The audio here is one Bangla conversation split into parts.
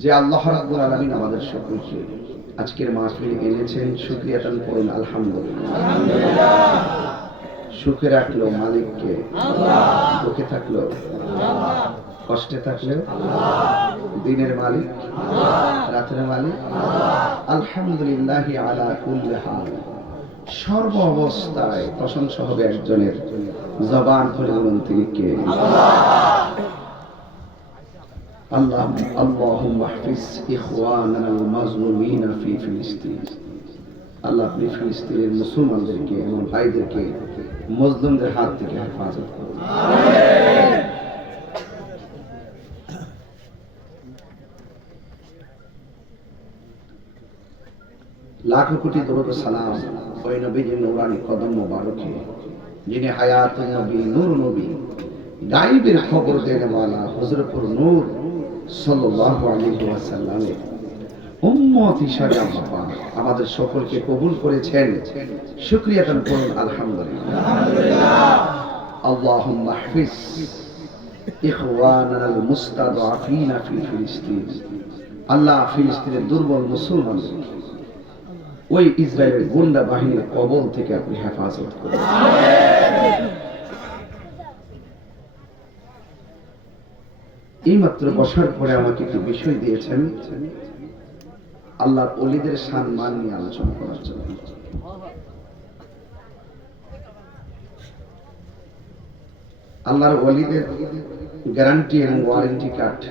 যে আল্লাহ রাব্বুল আলামিন আমাদের সকলকে আজকের মাহফিলে এনেছেন শুকরিয়াতান করুন, আলহামদুলিল্লাহ। সুখে রাখল মালিককে দুঃখে থাকল কষ্টে দিনের মালিক, রাতের মালিক, আলহামদুলিল্লাহ আলা কুল্লি হাল। সর্ব অবস্থায় প্রশংসা হবে একজনের, জবান ধরে বলুন তিনি কে? আল্লাহ اللهم احفظ اخواننا المظلومين في فلسطين আল্লাহ আপনি ফিলিস্তিনের মুসলমানদেরকে এবং ভাইদেরকে মজলুমদের হাত থেকে হেফাজত করুন লাখো কোটি দরুদ ও সালাম ওই নবীজির নূরানি কদম মোবারকে যিনি হায়াত নবী নূর নবী গাইবের খবর দেনে ওয়ালা হযরতুর নূর সাল্লাহ আলহিসাল্লামের উম্মত হিসাবে আমাদের সকলকে কবুল করেছেন। শুক্রিয়া কান করুন, আলহামদুলিল্লাহ। আল্লাহ হাফিজ। ইখওয়ানাল মুস্তাদাফিনা ফি ফিলিস্তিন। আল্লাহ ফিলিস্তিনের দুর্বল মুসলমান। ওই ইসরায়েলের গুন্ডা বাহিনীর কবল থেকে আপনি হেফাজত করুন। এইমাত্র বসার পরে আমাকে একটু বিষয় দিয়েছেন, আল্লাহর অলিদের সম্মান নিয়ে আলোচনা করার জন্য। আল্লাহর অলিদের গ্যারান্টি এবং ওয়ারেন্টি কার্ড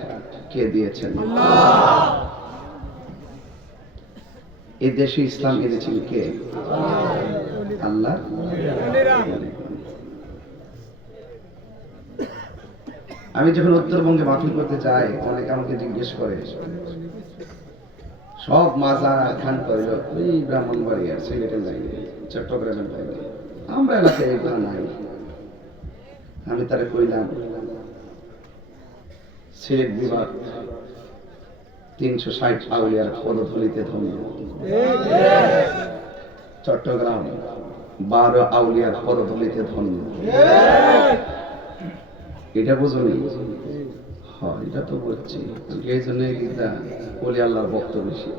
কে দিয়েছেন? এ দেশে ইসলাম এনেছেন কে? আল্লাহ। আমি যখন উত্তরবঙ্গে মাহফিল করতে যাই অনেকে আমাকে জিজ্ঞেস করে? সব মাজা খান করে ওই ব্রাহ্মণবাড়ি আর সিলেটের লাইনে চট্টগ্রামের লাইনে আমরা এলাকায় এগুলো নাই। আমি তারা কইলাম সিলেট বিভাগ তিনশো ষাট আউলিয়ার পদধূলিতে ধন্য। চট্টগ্রাম বারো আউলিয়ার পদধূলিতে ধন্য। এটা বুঝুনি? হ্যাঁ এটা তো বুঝছি এই জন্য গীতা বলি আল্লাহর ভক্ত বেশি।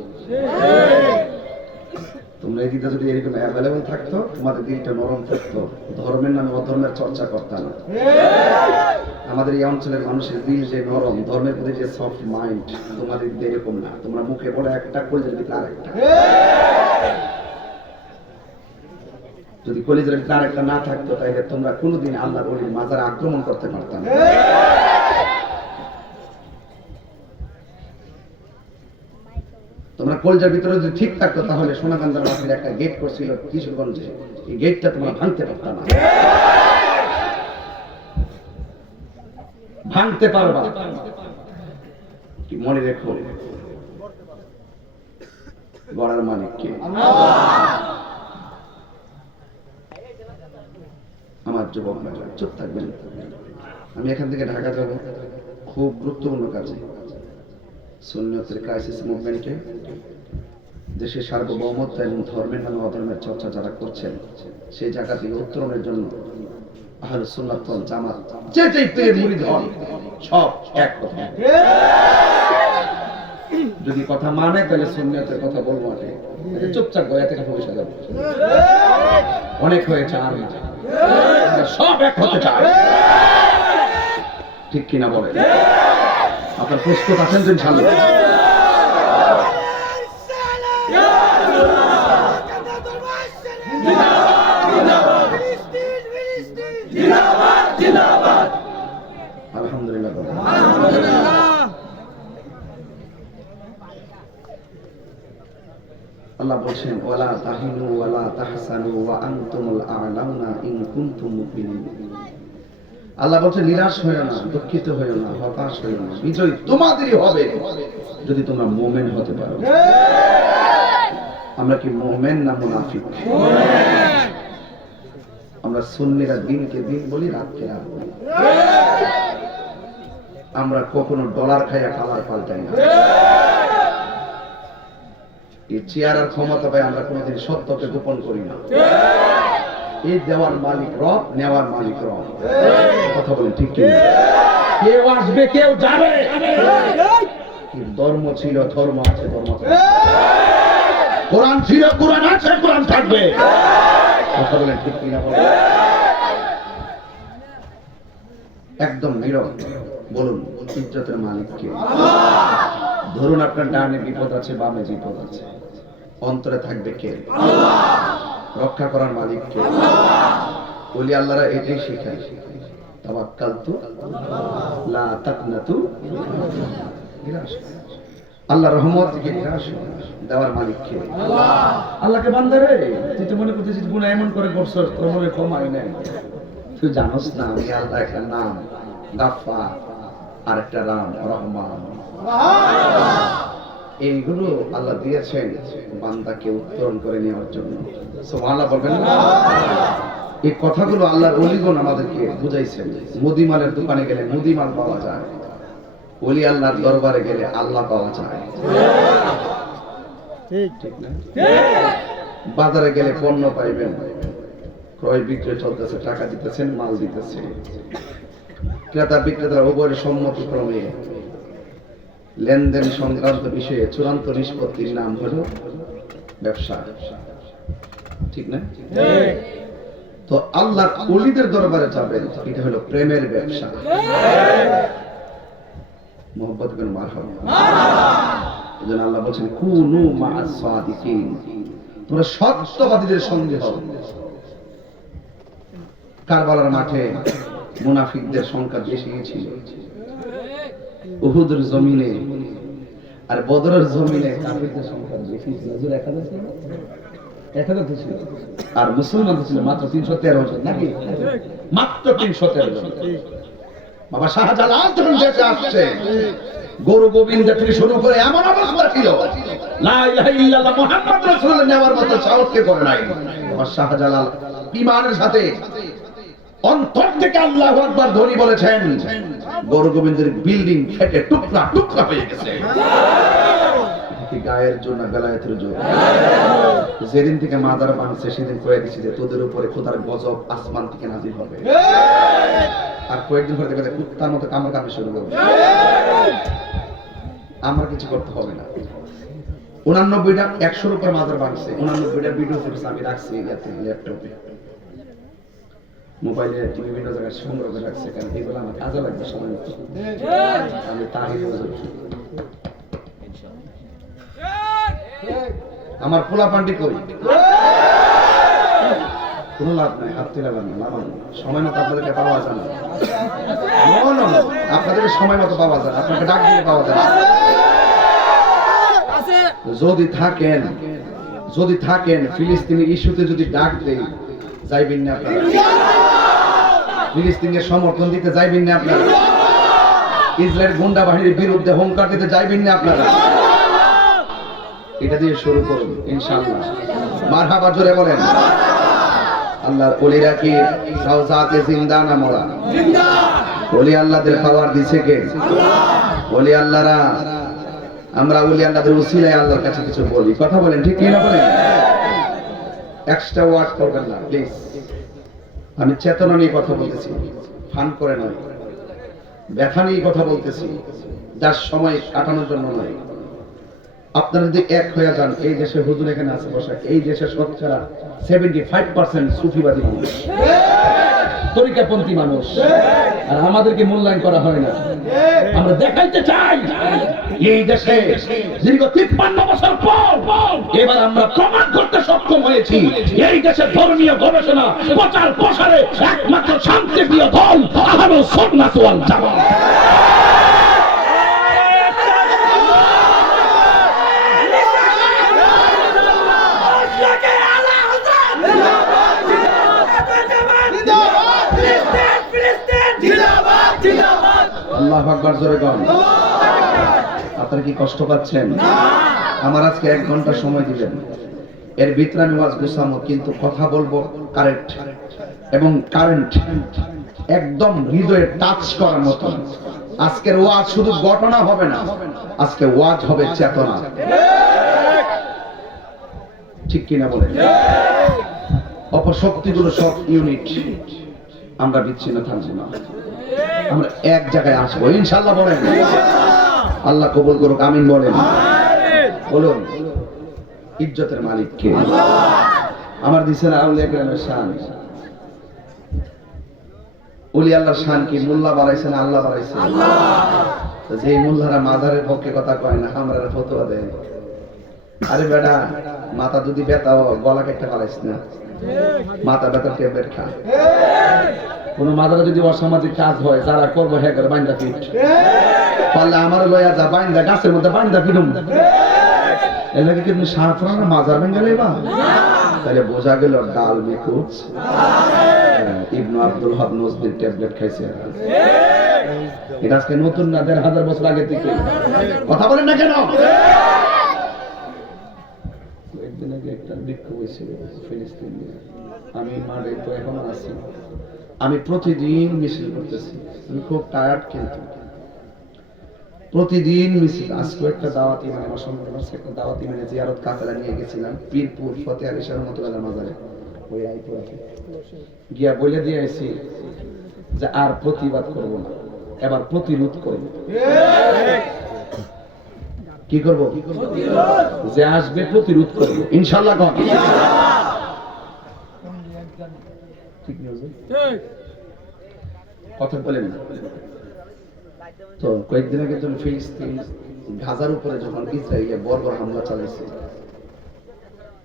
তোমরা এই গীতা যদি এরকম অ্যাভেলেবল থাকতো, তোমাদের দিনটা নরম থাকতো। ধর্মের নামে অধর্মের চর্চা করতাম না আমাদের এই অঞ্চলের মানুষের দিল যে নরম, ধর্মের প্রতি যে সফট মাইন্ড তোমাদের এরকম না। তোমরা মুখে বলে একটা, কলেজের ভিতরে আরেকটা। যদি কলেজের ভিতরে আরেকটা না থাকতো, তাহলে তোমরা কোনোদিন আল্লাহর অলির মাজারে আক্রমণ করতে পারতাম। তোমরা কলজার ভিতরে যদি ঠিক থাকতো, তাহলে সোনাকান্দার মাঠের একটা গেট করছিল কিশোরগঞ্জে। এই গেটটা তোমরা ভাঙতে পারতাম না। ভাঙতে পারবা। কি মনে রেখো? গড়ার মালিককে। আমার যুবক ভাইরা, চুপ থাকবেন। আমি এখান থেকে ঢাকা যাব। খুব গুরুত্বপূর্ণ কাজে। সুন্নতের ক্রাইসিস মুভমেন্টে দেশের সার্বভৌমত্ব এবং ধর্মের নামে অধর্মের চর্চা যারা করছেন, সেই জায়গা থেকে উত্তরণের জন্য আহলে সুন্নাত জামাত যে যেই পীরের মুরিদ হন সব এক কথা। যদি কথা মানে তাহলে সুন্নতের কথা বলব আগে। চুপচাপ গয়া থেকে পয়সা যাব অনেক হয়েছে আর। সব এক হতে চায় ঠিক কিনা বলে আপনার প্রস্তুত আছেন তো ইনশাআল্লাহ বলছেন, ওয়ালা তাহিনু ওয়ালা তাহসানু ওয়া আনতুমুল আ'লাউনা ইন কুনতুম মুমিনিন। আল্লাহ বলছেন, নিরাশ হয়েও না, দুঃখিত হয়েও না, হতাশ হয়েও না, বিজয় তোমাদেরই হবে যদি তোমরা মুমিন হতে পারো। আমরা কি মুমিন না মুনাফিক? আমরা সুন্নিরা দিনকে দিন বলি, রাতকে রাত বলি। আমরা কখনো ডলার খাইয়া কালার পাল্টাই না। এই চেয়ার ক্ষমতা পাই আমরা কোনোদিন সত্যকে গোপন করি না। এই দেওয়ার মালিক রব, নেওয়ার মালিক রব। কথা বলেন ঠিক কি কেউ আসবে, কেউ যাবে। ধর্ম ছিল, ধর্ম আছে, ধর্ম কোরআন ছিল, কোরআন আছে, কোরআন থাকবে। কথা বলেন ঠিক কিনা বলেন? একদম নীরব। বলুন, ইজ্জতের মালিক কে? ধরুন আপনার ডানে বিপদ আছে, বামে বিপদ আছে। অন্তরে থাকবে কে? রক্ষা করার মালিক কে? বলি, আল্লাহরা এটাই শেখায়। তাওয়াক্কালতু লা তাকনাতু আল্লাহ রহমত দেওয়ার মালিক কে? আল্লাহকে বান্দা রে, তুই তো মনে করতেছিস গুণা এমন করে করছ, তোর মনে নাই। তুই জানোস না আমি আল্লাহ একটা নাম গাফা আর একটা রাম, রহমান। এইগুলো আল্লাহ দিয়েছেন বান্দাকে উত্তরণ করে নেওয়ার জন্য। সুবহানাল্লাহ বলবেন না? এই কথাগুলো আল্লাহর অলিগণ আমাদেরকে বুঝাইছেন। মুদিমালের দোকানে গেলে মুদিমাল পাওয়া যায়। ওলি আল্লাহর দরবারে গেলে আল্লাহ পাওয়া যায়। বাজারে গেলে পণ্য পাইবেন। ক্রয় বিক্রয় চলতেছে টাকা দিতেছেন মাল দিতেছে। ক্রেতা বিক্রেতার উভয়ের সম্মতিক্রমে লেনদেন সংক্রান্ত বিষয়ে চূড়ান্ত নিষ্পত্তির নাম হলো ব্যবসা। ঠিক না? তো আল্লাহ অলিদের দরবারে যাবেন, এটা হলো প্রেমের ব্যবসা। মোহব্বত কোন মার হবে এজন্য আল্লাহ বলছেন, কুনু তোমরা সত্যবাদীদের সঙ্গে হও। কারবালার মাঠে মুনাফিকদের সংখ্যা বেশি ছিল। উহুদের জমিনে আর বদরের জমিনে কাফিরদের সংখ্যা বেশি ছিল। হুজুর এক হাজার ছিল? এক হাজার তো ছিল। আর মুসলমান তো ছিল মাত্র তিনশো তেরো জন, নাকি? মাত্র তিনশো তেরো জন। বাবা শাহজালাল তখন বেঁচে আসছে, গরু গোবিন্দ থেকে শুরু করে এমন অবস্থা ছিল। লা ইলাহা ইল্লাল্লাহ, মুহাম্মদ রাসূলুল্লাহ নেওয়ার মতো সাহস কে করে নাই। বাবা শাহজালাল ইমানের সাথে অন্তর থেকে আল্লাহু আকবার ধ্বনি বলেছেন, গরু গোবিন্দের বিল্ডিং ফেটে টুকরা টুকরা হয়ে গেছে। গায়ের জন্য বেলায়েতের জন্য যেদিন থেকে মাদার সেদিন যে তোদের উপরে খোদার গজব আসমান থেকে নাজিল হবে। আর কয়েকদিন পরে দেখবে যে কুত্তার মতো কামড় কামড়ে শুরু করবে আমার কিছু করতে হবে না। উনানব্বইটা একশোর উপর মাদার বানছে, উনানব্বইটা ভিডিও আমি রাখছি ল্যাপটপে মোবাইলে বিভিন্ন জায়গায় সংগ্রহ করে রাখছে, কারণ এগুলো আমার কাজে লাগবে সময় আমি হুজুর আমার পোলা পান্ডি করি কোনো লাভ নাই, হাত তুলে লাভ নাই। সময় মতো আপনাদেরকে পাওয়া যায় না. আপনাদেরকে সময় মতো পাওয়া যায়। আপনাকে ডাক দিলে পাওয়া যায়। যদি থাকেন যদি থাকেন ফিলিস্তিনি ইস্যুতে যদি ডাক দেই, যাইবেন না আপনারা ফিলিস্তিনের সমর্থন দিতে যাইবেন না আপনারা। ইসরায়েল গুন্ডা বাহিনীর বিরুদ্ধে হুঙ্কার দিতে যাইবেন না আপনারা। এটা দিয়ে শুরু করুন, ইনশাআল্লাহ। মারহাবা জোরে বলেন। আল্লাহর ওলিরা কি সাউজাতে জিন্দা না মরা? ওলি আল্লাহদের পাওয়ার দিছে কে? ওলি আল্লাহরা, আমরা ওলি আল্লাহদের উসিলায় আল্লাহর কাছে কিছু বলি। কথা বলেন, ঠিক কি না বলেন? এক্সট্রা ওয়ার্ড করবেন না, প্লিজ। আমি চেতনা নিয়ে কথা বলতেছি, ফান করে নয়। ব্যথা নিয়ে কথা বলতেছি, যার সময় কাটানোর জন্য নয়। আপনারা যদি এক হয়ে যান, এই দেশে হুজুর এখানে আছে বসা এই দেশে শতকরা সেভেন্টি ফাইভ পার্সেন্ট সুফিবাদী মানুষ। তরিকাপন্থী মানুষ। আর আমাদেরকে মূল্যায়ন করা হয় না। আমরা দেখাইতে চাই, এই দেশে দীর্ঘ তিপ্পান্ন বছর পর এবার আমরা প্রমাণ করতে সক্ষম হয়েছি, এই দেশের ধর্মীয় গবেষণা প্রচার প্রসারে একমাত্র শান্তিপ্রিয় দল আহারও সোমনাথ আল্লাহ আকবার জোরে কন। আপনারা কি কষ্ট পাচ্ছেন? আমার আজকে এক ঘণ্টা সময় দিলেন এর ভিতরে আমি ওয়াজ গুছামো কিন্তু কথা বলব কারেন্ট এবং কারেন্ট একদম হৃদয়ে টাচ করার মতো। আজকের ওয়াজ শুধু ঘটনা হবে না আজকে ওয়াজ হবে চেতনা। ঠিক কিনা বলে অপশক্তিগুলো সব ইউনিট আমরা বিচ্ছিন্ন থাকব না। আমরা এক জায়গায় আসব। ইনশাল্লাহ বলেন। আল্লাহ কবুল করুক আমিন বলেন। বলুন ইজ্জতের মালিক কে? আমার দিছেন আউলিয়া কেরামের শান। উলি আল্লাহর শান কি? মোল্লা বাড়াইছেন আল্লাহ বাড়াইছেন তো যে মোল্লারা মাজারের পক্ষে কথা কয় না আমরা ফতোয়া দেয়। আরে বেটা মাথা যদি ব্যথা হয়, গলা কেটে পালাইস না। মাথা ব্যথার ট্যাবলেট খা। কোন মাদারে যদি অসামাজিক কাজ হয়, যারা করব হ্যাঁ করে বাইন্দা ফিট পারলে আমার লয়া যা, বাইন্দা, গাছের মধ্যে বাইন্দা ফিরুম এর লাগে কি তুমি সারা ফোনা মাজার লেবা তাহলে বোঝা গেল ডাল মেকুচ ইবনু আব্দুল হক নজদির ট্যাবলেট খাইছে। এটা আজকে নতুন না, দেড় হাজার বছর আগে থেকে। কথা বলেন না কেন একদিন আগে একটা বিক্ষোভ হয়েছিল ফিলিস্তিন নিয়ে। আমি মাঠে তো এখন আছি। আমি প্রতিদিন মিছিল করতেছি। আমি খুব টায়ার্ড কিন্তু। প্রতিদিন মিছিল। আজকে একটা দাওয়াতি মানে আমার সম্পর্কে আছে একটা দাওয়াতি মানে জিয়ারত কাফেলা নিয়ে গেছিলাম, পীরপুর ফতে আলী শাহ রহমতুল্লাহ মাজারে। ওই রায়পুরাতে গিয়া বলে দিয়ে আইছি যে আর প্রতিবাদ করব না। এবার প্রতিরোধ করব কি করব? যে আসবে প্রতিরোধ করব। ইনশাআল্লাহ কন। কথা বলেন তো কয়েকদিন আগে যখন ফিলিস্তিন, গাজার উপরে যখন ইসরায়েলে বর্বর হামলা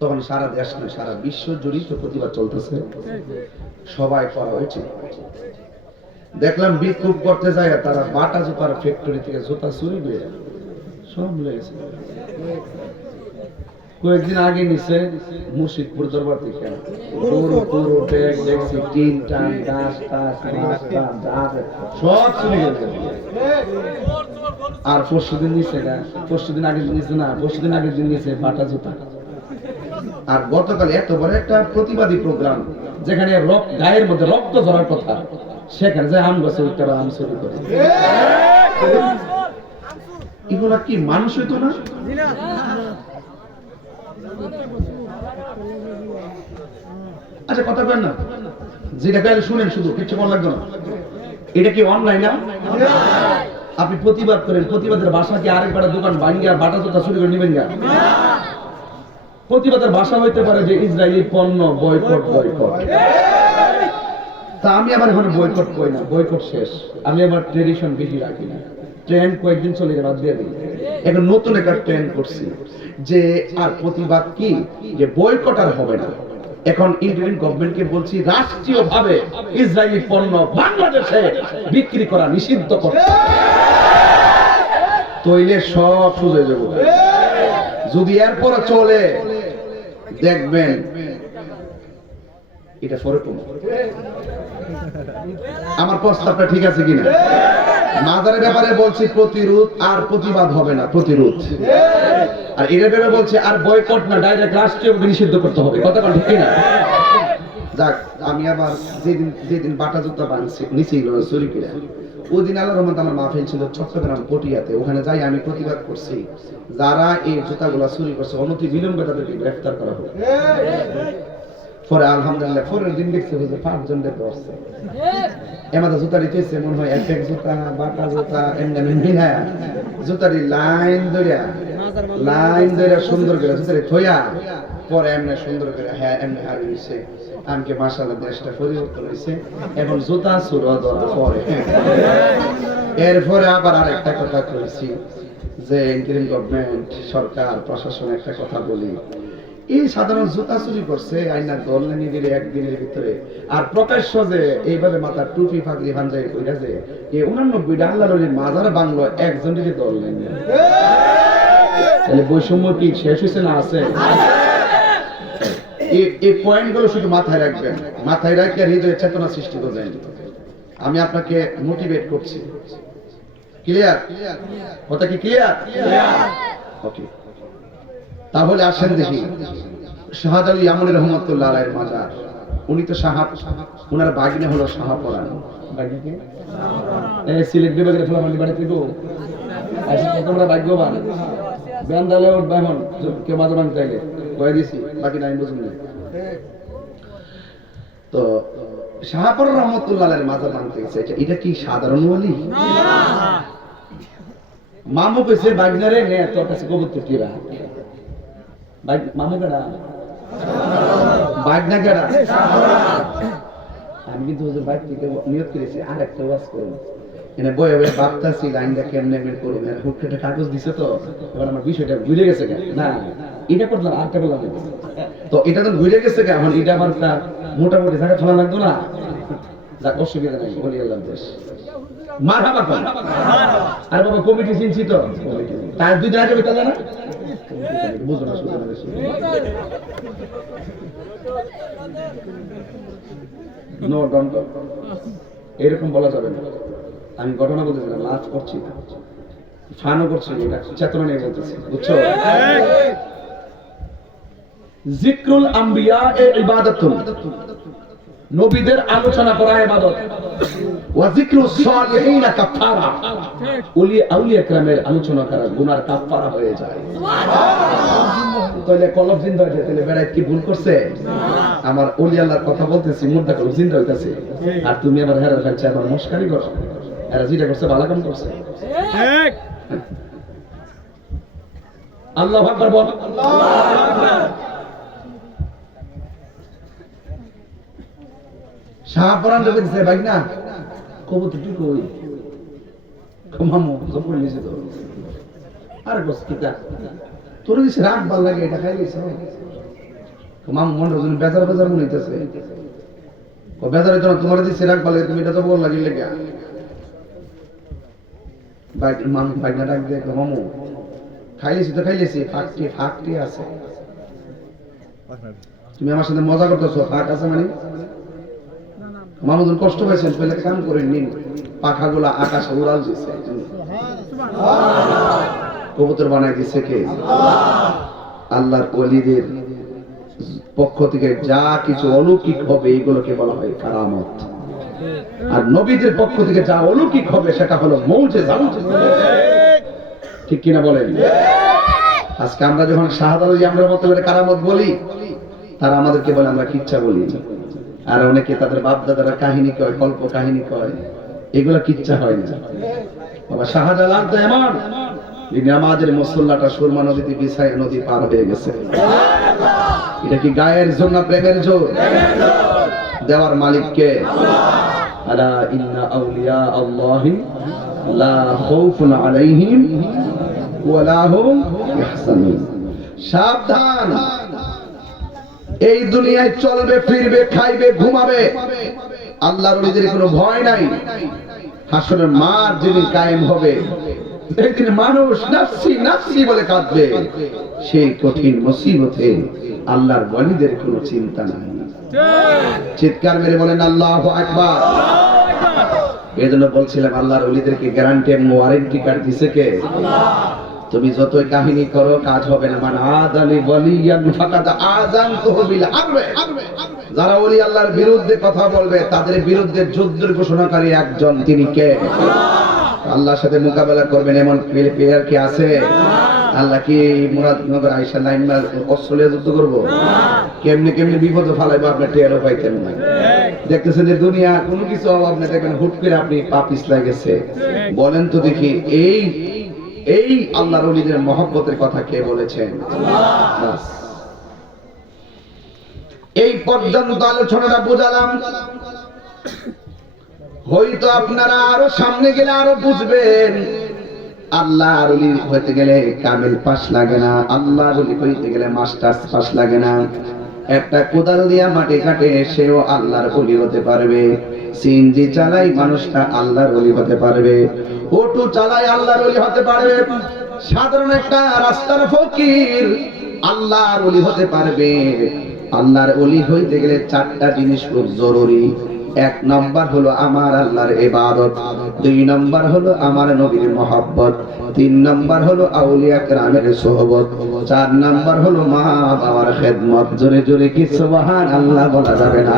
তখন সারা দেশ নয়, সারা বিশ্ব জুড়েই তো প্রতিবাদ চলতেছে। সবাই করা উচিত দেখলাম বিক্ষোভ করতে যায় তারা বাটা জুতার ফ্যাক্টরি থেকে জুতা চুরি করে কয়েকদিন আগে নিছে মুর্শিদপুর দরবার থেকে। ব্যাগ দেখছি, টিন সব চুরি গেছে। আর পরশু দিন নিছে না পরশু দিন আগের দিন নিছে না পরশু দিন আগের দিন নিছে বাটা জুতা। আর গতকাল এত বড় একটা প্রতিবাদী প্রোগ্রাম, যেখানে রক্ত, গায়ের মধ্যে রক্ত ধরার কথা, সেখানে যে আম গাছে উত্তর আম চুরি করে। এগুলা কি মানুষ হইতো না? আচ্ছা কথা বলেন না। যেটা গেলে শুনেন শুধু কিছু মনে লাগবে না। এটা কি অনলাইন না? আপনি প্রতিবাদ করেন, প্রতিবাদের বাসা কি আরেকবার দোকান ভাঙ্গিয়া বাটা জোতা চুরি করে নিবেন গা? প্রতিবাদের ভাষা হইতে পারে যে ইসরায়েলি পণ্য বয়কট বয়কট। তা আমি আবার এখন বয়কট করি না, বয়কট শেষ। আমি আবার ট্রেডিশন বেশি রাখি না। ট্রেন্ড কয়েকদিন চলে গেলে দিয়ে এখন নতুন একটা ট্রেন্ড করছি, যে আর প্রতিবাদ কি? যে বয়কট আর হবে না। এখন ইন্ডিয়ান গভর্নমেন্টকে বলছি রাষ্ট্রীয় ভাবে ইসরায়েলি পণ্য বাংলাদেশে বিক্রি করা নিষিদ্ধ করতে। তৈলে সব সুযোগ যাব। যদি এরপরে চলে, দেখবেন এটা কম আমার প্রস্তাবটা ঠিক আছে কিনা? মাজারের ব্যাপারে বলছি প্রতিরোধ আর প্রতিবাদ হবে না, প্রতিরোধ। আর এটার ব্যাপারে বলছে আর বয়কট না ডাইরেক্ট রাষ্ট্রীয় নিষিদ্ধ করতে হবে। কথা ঠিক কিনা? যাক, আমি আবার যেদিন যেদিন বাটা জুতা বানছি, নিচেই চুরি করে। ওই দিন আল্লাহ রহমত আমার মাহফিল ছিল চট্টগ্রাম পটিয়াতে। ওখানে যাই আমি প্রতিবাদ করছি। যারা এই জুতাগুলো চুরি করছে, অনতি বিলম্বে তাদেরকে গ্রেফতার করা হবে পরে আলহামদুলিল্লাহ, পরের দিন দেখছে যে পাঁচজন দেখতে পারছে এমাদা জুতা দিতেছে মনে হয় এক জুতা বাটা জুতা, এমনি এমনি হ্যাঁ জুতারি লাইন ধরিয়া লাইন ধরিয়া সুন্দর করে জুতারি থইয়া, পরে এমনি সুন্দর করে হ্যাঁ এমনি হার হইছে। আমকে মাশাআল্লাহ দেশটা পরিবর্তন হইছে এবং জুতা সুরা ধরা পরে এরপরে আবার আরেকটা কথা কইছি, যে ইন্টারিম গভর্নমেন্ট সরকার, প্রশাসন একটা কথা বলি। এই সাধারণ জুতা চুরি করছে আইনা ধরলেন দিলে একদিনের ভিতরে। আর প্রকাশ্য যে এইভাবে মাথার টুপি ফাঁকলি ভাঞ্জাই কইরা যে এই উনানব্বইটা আল্লাহ রলির মাজার বাংলো একজন দিকে ধরলেন তাহলে বৈষম্য কি শেষ হয়েছে না আছে? এই- এই পয়েন্টগুলো শুধু মাথায় রাখবেন। মাথায় রাখলে হৃদয়ে চেতনা সৃষ্টি করবেন। আমি আপনাকে মোটিভেট করছি। ক্লিয়ার কথা কি ক্লিয়ার ওকে তাহলে আসেন দেখি। শাহাদ আলী আমলি রহমতুল্লাহ আলাইয়ের মাজার। উনি তো সাহাব ওনার বাগিনে হলো শাহাপরান বাগিনে? এই সিলেট বিভাগের ফলাফল বাড়িতে গো আসলে তোমরা ভাগ্যবান? বেন্দালে উঠবে এখন কে মাঝে মাঝে চাইলে কয়ে দিছি বাকি নাই বুঝুন না তো শাহাপুর রহমতুল্লাহ মাজার বানতে গেছে। এটা- এটা কি সাধারণ ওলি মামু কইছে বাগনারে নে তোর কাছে কবুতর কি রাখ কেডা আমি কিন্তু বাইক নিয়োগ করেছি, আর একটা ওয়াজ এনে বয়ে বয়ে কেমনে কাগজ দিছে তো, এবার আমার বিষয়টা ভুলে গেছে না, এটা করলাম আর টা বললাম। তো এটা তো ভুলে গেছে কেন এখন এটা আমার একটা মোটামুটি ফেলা লাগতো না। যাক, অসুবিধা নাই, বলি আল্লাহ দেশ। আর বাবা, কমিটি চিনছি তো। তার দুই দিন আগে না? এরকম বলা যাবে না। আমি ঘটনা বলতেছিলাম লাভ করছি না। ফানও করছি এটা চেতনা নিয়ে বলতেছি, বুঝছ? জিক্রুল আম্বিয়া এ ইবাদতুন। নবীদের আলোচনা করা ইবাদত। আলোচনা করা গুনার কাফারা হয়ে যায়। তাহলে কলব জিন্দা হইতে তাহলে বেড়াইত কি ভুল করছে? আমার অলি আল্লাহর কথা বলতেছি মুদ্রা কলব জিন্দা হইতেছে। আর তুমি আমার হেরার খাচ্ছে আমার মস্কারি কর। এরা যেটা করছে ভালো কাম করছে। ঠিক। আল্লাহ আকবার বল। শাহ পরান লোকে দিছে ভাই না কবুতর তুই কই মামু সব করে নিছে তো আর কস কিতা তোর দিছে রাগ ভালো লাগে এটা খাই গেছে মামু মন রজন বেজার বেজার মনে হইতেছে। ও বেজার হইতো না তোমার দিছে রাগ ভালো লাগে তুমি এটা তো বল লাগিল লাগে। বাইক মামু বাইক না ডাক দিয়ে মামু খাইলেছি তো খাইলেছি ফাঁকটি ফাঁকটি আছে। তুমি আমার সাথে মজা করতেছো ফাঁক আছে মানে? মামুদুর কষ্ট পাইছেন পেলে কাম করে নিন পাখাগুলা আকাশে উড়াল দিছে। কবুতর বানাই দিছে কে? আল্লাহর ওলিদের পক্ষ থেকে যা কিছু অলৌকিক হবে এগুলোকে বলা হয় কারামত। আর নবীদের পক্ষ থেকে যা অলৌকিক হবে, সেটা হলো মৌজে ঠিক কিনা বলেন? আজকে আমরা যখন শাহাদ আমরা মতো করে কারামত বলি, তারা আমাদেরকে বলে, আমরা কিচ্ছা বলি? আর অনেকে তাদের বাপ দাদারা কাহিনী কয়, গল্প কাহিনী কয়। এগুলো কিচ্ছা হয় না। বাবা শাহজালাল তো এমন। যিনি আমাদের মুসল্লাটা সুরমা নদীতে বিছায় নদী পার হয়ে গেছে। এটা কি গায়ের জন্য প্রেমের জোর? দেওয়ার মালিককে আলা ইন্না আউলিয়া আল্লাহি লা খাউফুন আলাইহিম ওয়ালা হুম ইয়াহজানুন সাবধান। এই দুনিয়ায় চলবে, ফিরবে, খাইবে, ঘুমাবে। আল্লাহর ওলিদের কোনো ভয় নাই। হাসরের মার যেদিন কায়েম হবে, একদিন মানুষ নাফসি নাফসি বলে কাঁদবে। সেই কঠিন মুসিবতে আল্লাহর ওলিদের কোনো চিন্তা নাই। চিৎকার মেরে বলেন, আল্লাহ আকবার। এই জন্য বলছিলাম, আল্লাহর ওলিদেরকে গ্যারান্টি এবং ওয়ারেন্টি কার্ড দিছে কে? তুমি যতই কাহিনী করো, কাজ হবে না। মানে আদানি বলিয়ান ফাকাদ আজান তহবিল হারবে যারা ওলি আল্লাহর বিরুদ্ধে কথা বলবে, তাদের বিরুদ্ধে যুদ্ধের ঘোষণাকারী একজন, তিনি কে? আল্লাহর সাথে মোকাবেলা করবেন এমন প্লেয়ার কি আছে? আল্লাহ কি মুরাদনগর আইসা লাইন অস্ট্রেলিয়া যুদ্ধ করব? কেমনি কেমনি বিপদে ফালাইবো আপনার টেরও পাইতেন না। দেখতেছেন যে দুনিয়া কোনো কিছু অভাব নেই, দেখবেন হুট করে আপনি পা পিছলা গেছে। বলেন তো দেখি, এই এই আল্লাহর ওলিদের মহব্বতের কথা কে বলেছেন। এই পর্যন্ত আলোচনাটা বুঝালাম। হয়তো আপনারা আরও সামনে গেলে আরও বুঝবেন আল্লাহ রলি হইতে গেলে কামিল পাস লাগে না আল্লাহ রলি হইতে গেলে মাস্টার্স পাস লাগে না। একটা কোদাল দিয়া মাটি কাটে, সেও আল্লাহর অলি হতে পারবে। সিএনজি চালাই মানুষটা আল্লাহর অলি হতে পারবে। অটো চালাই আল্লাহর অলি হতে পারবে। সাধারণ একটা রাস্তার ফকির আল্লাহর অলি হতে পারবে। আল্লাহর অলি হইতে গেলে চারটা জিনিস খুব জরুরি। এক নাম্বার হলো আমার আল্লাহর ইবাদত। দুই নাম্বার হলো আমার নবীর মহব্বত। তিন নম্বর হলো আউলিয়া কেরামের সোহবত। চার নাম্বার হলো মা বাবার খেদমত। জোরে জোরে কি সুবহান আল্লাহ বলা যাবে না?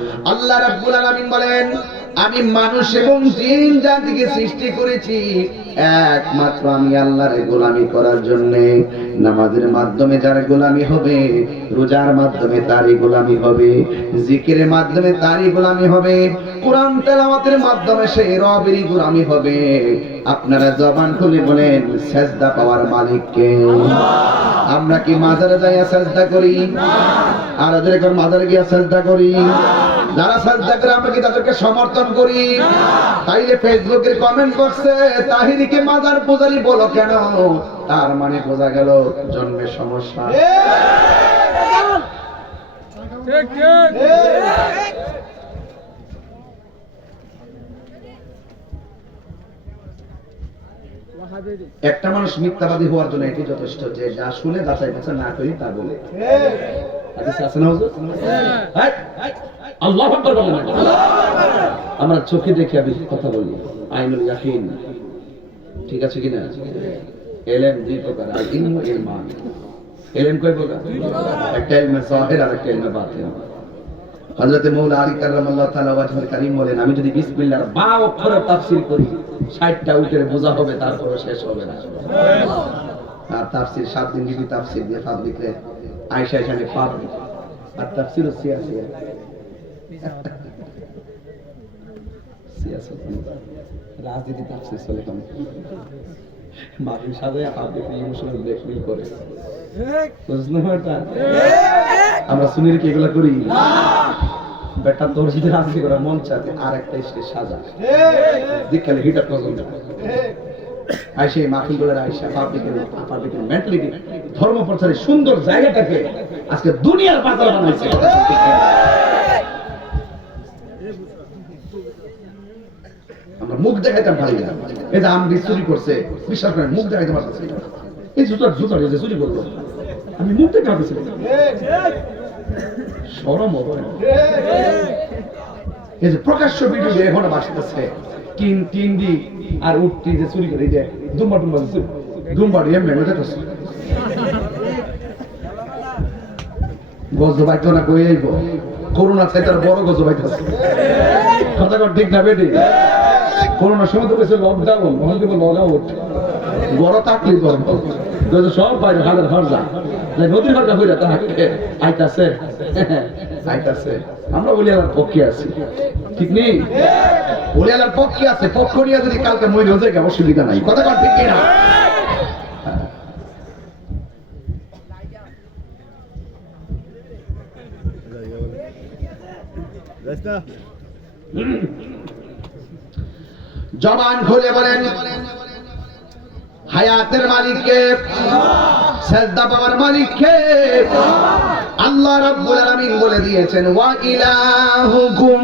আল্লাহ রাব্বুল আলামিন বলেন, আমি মানুষ এবং জিন জাতিকে সৃষ্টি করেছি, একমাত্র আমি আল্লাহর গোলামি করার জন্য। নামাজের মাধ্যমে যার গোলামি হবে, রোজার মাধ্যমে তারই গোলামি হবে, জিকিরের মাধ্যমে তারই গোলামি হবে, কোরআন তেলাওয়াতের মাধ্যমে সেই রবেরই গোলামি হবে। আপনারা জবান খুলে বলেন, সেজদা পাওয়ার মালিককে আমরা কি মাজারে যাইয়া সেজদা করি? আর ওদের মাজারে গিয়া সেজদা করি। যারা সাজদা করে আমরা কি তাদেরকে সমর্থন করি। তাইলে ফেসবুকের কমেন্ট করছে তাহিরিকে মাজার পূজারি বলো কেন? তার মানে বোঝা গেল জন্মের সমস্যা। ঠিক ঠিক। একটা মানুষ মিথ্যাবাদী হওয়ার জন্য এটি যথেষ্ট যে যা শুনে যাচাই বাছাই না করি তা বলে। আছে না হুজুর? হ্যাঁ? আল্লাহু বলেন। আমরা চোখে দেখে আমি কথা বলি। আইনুল ইয়াকিন। ঠিক আছে কিনা? এলেম দুই প্রকার। আর ইলমু ইলমান এলেম কয় প্রকার? একটা ইলমে জাহির আর একটা ইলমে বাতিন। হযরত মৌলা আলী তাআলা ওয়াজহুল বলেন, আমি যদি বিসমিল্লাহর বা অক্ষরে তাফসীর করি 60টা উটের বোঝা হবে তারপরে শেষ হবে না। আর তাফসীর সাত দিন যদি তাফসীর দিয়ে ফাদ লিখলে আয়েশা এখানে পাপ আর তাফসীর সিয়াসিয়া সিয়াসত আমরা কি করি বেটা তোর যদি রাজনীতি করা মন চাতে আর একটা সাজা দিকালে হিটার পছন্দ আইসে মাহফিলগুলোর আইসা পাবলিকের পাবলিকের মেন্টালিটি ধর্ম প্রচারের সুন্দর জায়গাটাকে আজকে দুনিয়ার বাজার বানাইছে মুখ দেখাইতাম পারি না। এই যে আমি চুরি করছে বিশ্বাস করেন মুখ দেখাইতে পারতেছি। এই জুতার জুতার যে চুরি করল। আমি মুখ দেখাতেছি না। সরম এই যে প্রকাশ্য ভিডিও কিন তিন দি আর উঠতি যে চুরি করে যে দুম্বা টুম্বা দুম্বা এমনি হয়ে যেতেছে গজ বাইতো না কই আইব? করোনা চাইতে আর বড় গজ বাইতেছে কথা ঠিক না বেটি? করোনার সময় তো বেশি লকডাউন তখন কিন্তু লগ আউট বড় তাকলি তো সব বাইরে হাজার খরচা যে নদীর খরচা হইরা তা আইতাছে। আইতাছে। আমরা বলি আমার পক্ষে আছি। ঠিক নেই? বলি আমার পক্ষে আছে। পক্ষ নিয়ে যদি কালকে মই হয়ে যায় অসুবিধা নাই। কথা কর ঠিক না জবান খুলে বলেন, হায়াতের মালিককে, সেজদা পাওয়ার মালিককে আল্লাহ রাব্বুল আলামিন বলে দিয়েছেন, ওয়া ইলাহুকুম,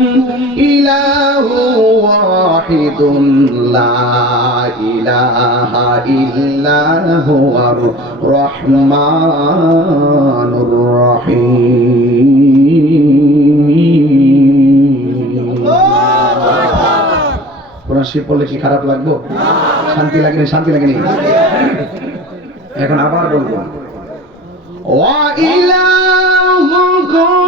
ইলাহু ওয়াহিদুন, লা ইলাহা ইল্লা হুয়ার রহমানুর রহিম। কোরআন শরীফ পড়লে কি খারাপ লাগবো? শান্তি লাগেনি শান্তি লাগেনি। এখন আবার বলব। ওয়া ইলাহুকুম